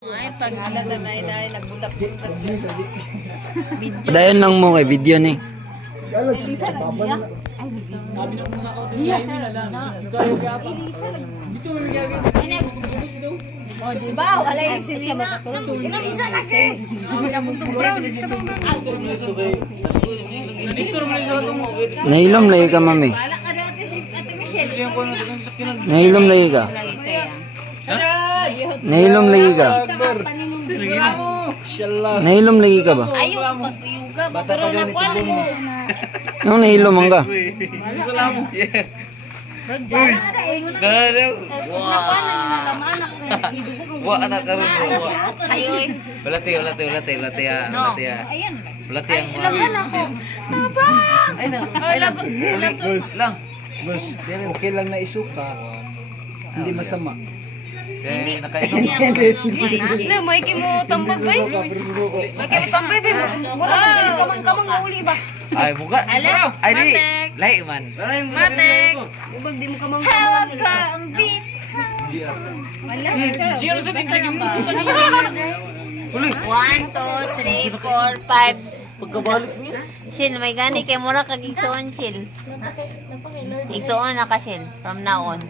Ay, pag nagbulak-bulak. Padayon lang mo kay video ni. Oh, di ba? Wala yung sinina. Inamisa na kayo. Nahilom lagi ka, mami. Wala ka daw Ate Michelle. Nahilom lagi ka. Lagi kaya. Nahilom lagi ka. Nahilom lagi ka ba? Ayaw pag-yuga. Pero nakuha mo. Nung nahilom ang ka? Wa anak karon wa. Ayoy. Ulati ya. No. Ulati ang Laban ako. Tabang. lang. Boss, okay lang na isuka. Hindi masama. Kaya nakainom. Sila, may kimo tambag ba? May kimo tambag ba? Mura kamang uli ba? Ay buka. Ala, Ay di. matek. Lai man. Matek. Ubag di mo kamang hawak ka ang beat. Zero sa tingin mo. 1, 2, 3, 4, 5. Pagkabalik niya. Shil, may gani kay mura kag igsoon, Shil. Igsoon na ka, Shil. From now on.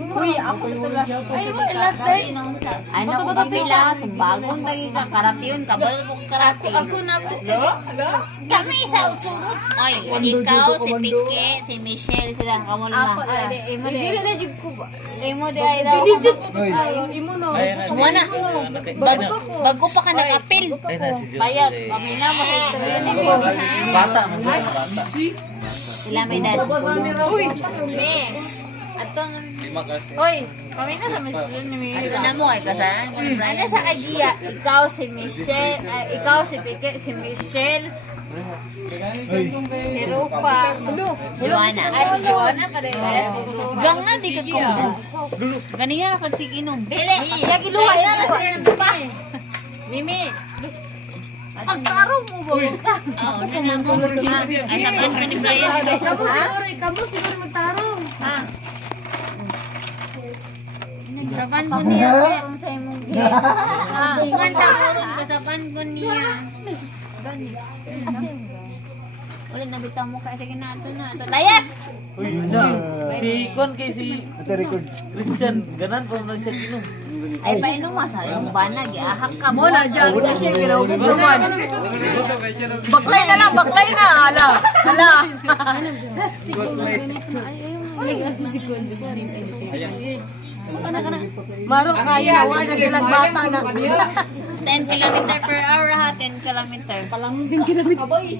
Uy, ako ito last day. Ano ko pipila? Bagong tagi ka. Karate yun. Kabal mo karate. Ako na po. Kami isa usurot. Oy, ikaw, si Pike, si Michelle, sila. Kamu lima. Dili na jud ko ba? Imo di ay daw. Imo no. Wala. Bago pa ka nag-apil. Ay na si Jun. Bayad. Pamina mo sa istorya ni mo. Bata man bata. Sila may dad. Uy, miss. Atong Hoy, pamina sa Michelle ni Ito Mira. na mo kay kasahan. Ano sa kagiya? Ikaw si Michelle, ikaw si Pike, si Michelle. Si Rupa. Joanna. Ay, si Joanna kada Gang nga di ka kumbo. Ganyan na kag siginom. Dili, ya giluwa ya pas. Mimi. Pagtarong mo ba? Oo, na mo. Ay, naman ko ni Brian. Kamu siguro magtarong. Ha? Saban ko niya. Bungan tamuron ka saban ko niya. Ulit nabitaw mo kaya sige na ito na. Layas! Si Kon kay si Christian ganan pa man siya ginom. Ay, painom mo sa iyong banag. Ahak ka mo. Wala dyan. Wala siya ginawag naman. Baklay na lang. Baklay na. Hala. Hala. Maro kaya. Wala na gilang bata na. 10 km per hour ha. 10 km. Hoy.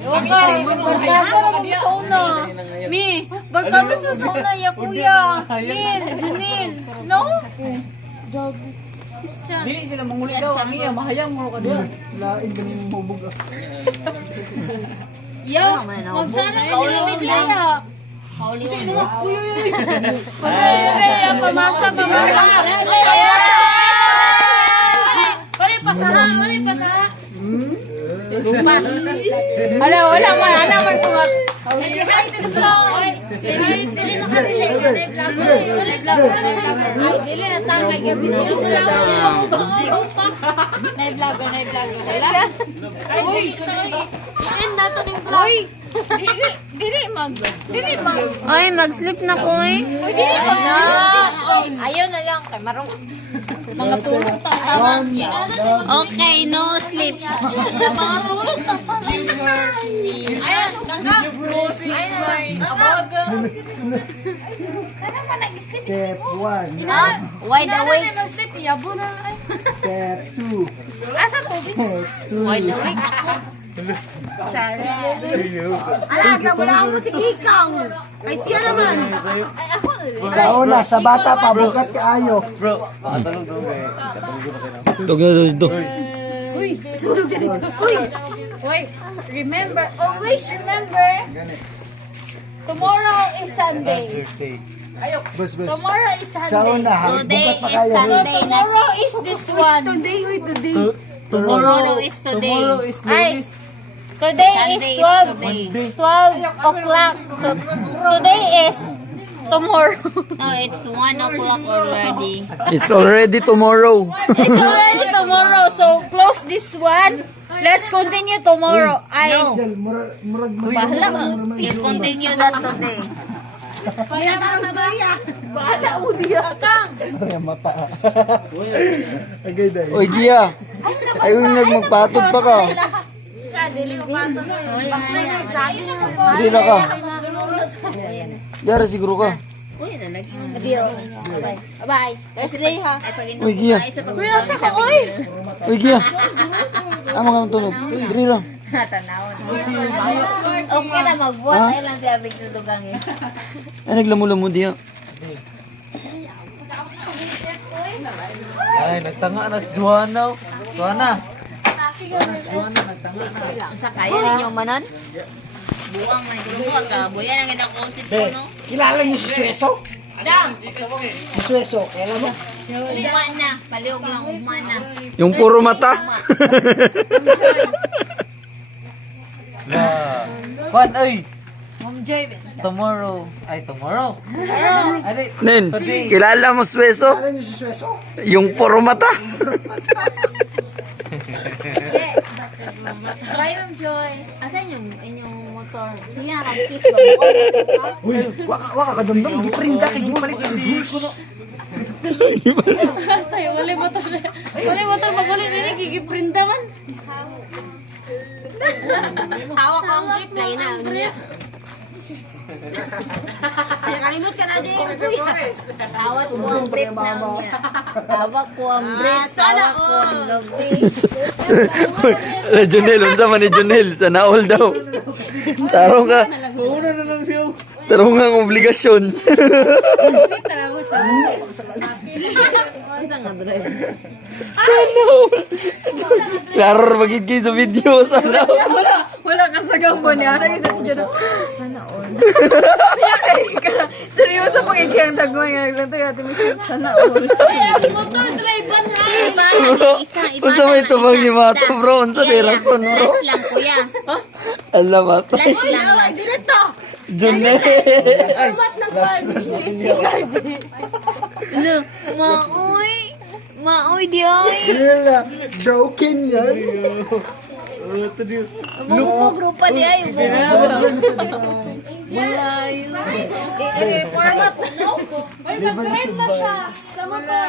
Okay. Barkada na mo sa una. Mi. Barkada sa una. Ya kuya. Nil. Junil. No? Dili sila manguli daw, ang iya mahayang mo ka diya. Lain ba niyong mubog ah? Ya. Magtarong Sila may kaya. Kauli mo. Kaya pamasa. Hoy, pasara. Hoy, pasara. Wala man. Ana man ko. Dili na tangay ka video. Na-vlogger. Uy, i-end na to ng vlog. Dili mag. Oy, mag-sleep na ko eh. Dili mag. Ayaw na lang kay marong mga tulog ta. Okay, no sleep. Mga tulog ta. Ayan, kanga. Step 1. Wide awake. Mag-sleep, yabo na. Step 2. Asa to? Step 2. Wide awake ako. Ala, wala ako si Kikang. Ay, siya naman. Ay, ako. Sa una, sa bata pa, bukat kaayo. Bro, makatulog daw kay katulog na kayo. Tug na dito. Tulog ka dito. Uy, remember, always remember, tomorrow is Sunday. Thursday. Bus. Tomorrow is Sa Sunday. una, Today bukat pa is kayo. Sunday na. Tomorrow is this one. Today, today. Tomorrow is today. Tomorrow is Ay, Lunes. today is Sunday is 12. today. 12 o'clock. So, today is tomorrow. No, it's 1 o'clock already. It's already tomorrow. It's already tomorrow, so close this one. Let's continue tomorrow. No, Bahala ka. let's continue that today. Agay dahil. Oy, Gia. Ay, magpatod pa ka. Dili na ka. Dara siguro ka. Uy, nalagyan. Bye. Thursday ha. Ay, pag Uy, Gia. ay, sa pag-usawa sa Miguel. Oy, Gia. Amo ka tunog. Dili lang. Natanawon. Okay na, magbuhat. Ay lang siya bigtutugang eh. Ay, naglamo-lamo diya. Ay, nagtanga na si Joanna. Joanna, nagtanga na. Sa kaya ninyo manan? Buang na grupo ka. Buyan ang ginakonsit ko, no? Kilala niyo si Sueso? Si Sueso, alam mo? Ugma na. Paliog lang, ugma na. Yung puro mata. Juan, ay! Mom Joy. Tomorrow. Ay, tomorrow. Ay, Nen, today. kilala mo Sueso? Kilala niyo si Sueso? Yung puro mata. Bye, Mom Joy. Asan yung inyong motor? Sige na, kag-kiss ba? Buwan, Uy, waka ka damdam, giprinda kay gipalit sa bus. Sa'yo, wala motor. Wala motor, magulit rin. Gigiprinda man. hawak ko ang grip, lain na. Unya. Sinakalimot ka na din, kuya. Hawak ko ang grip na unya. Hawak ko ang grip, hawak ko ang gabi. Junel, unsa man ni Junel? Sana all daw. Tarong ka. Una na lang siya. Tarong nga ang obligasyon. Ang nga drive. Sana all. Klaro magiging kayo sa video. Sana all. Wala ka sa gambo niya. Nag-isa si Jano. Sana all. Kaya ka. Seryoso pang ikihantag mo. Naglanto yung ate Michelle. Sana all. Motor drive ba na? Iba, Bro, isa, iba unsa may naman, tubang isa. ni Mato, bro? Unsa Yeah, may yeah. rason, bro? Last lang, kuya. Alam mo to. Last lang, last. Junel. Maoy. Maoy, di ay. Kilala, joking yan. Bumubog-grupa di ay. Bumubog. Format. No? May mag-friend na siya. Sa motor.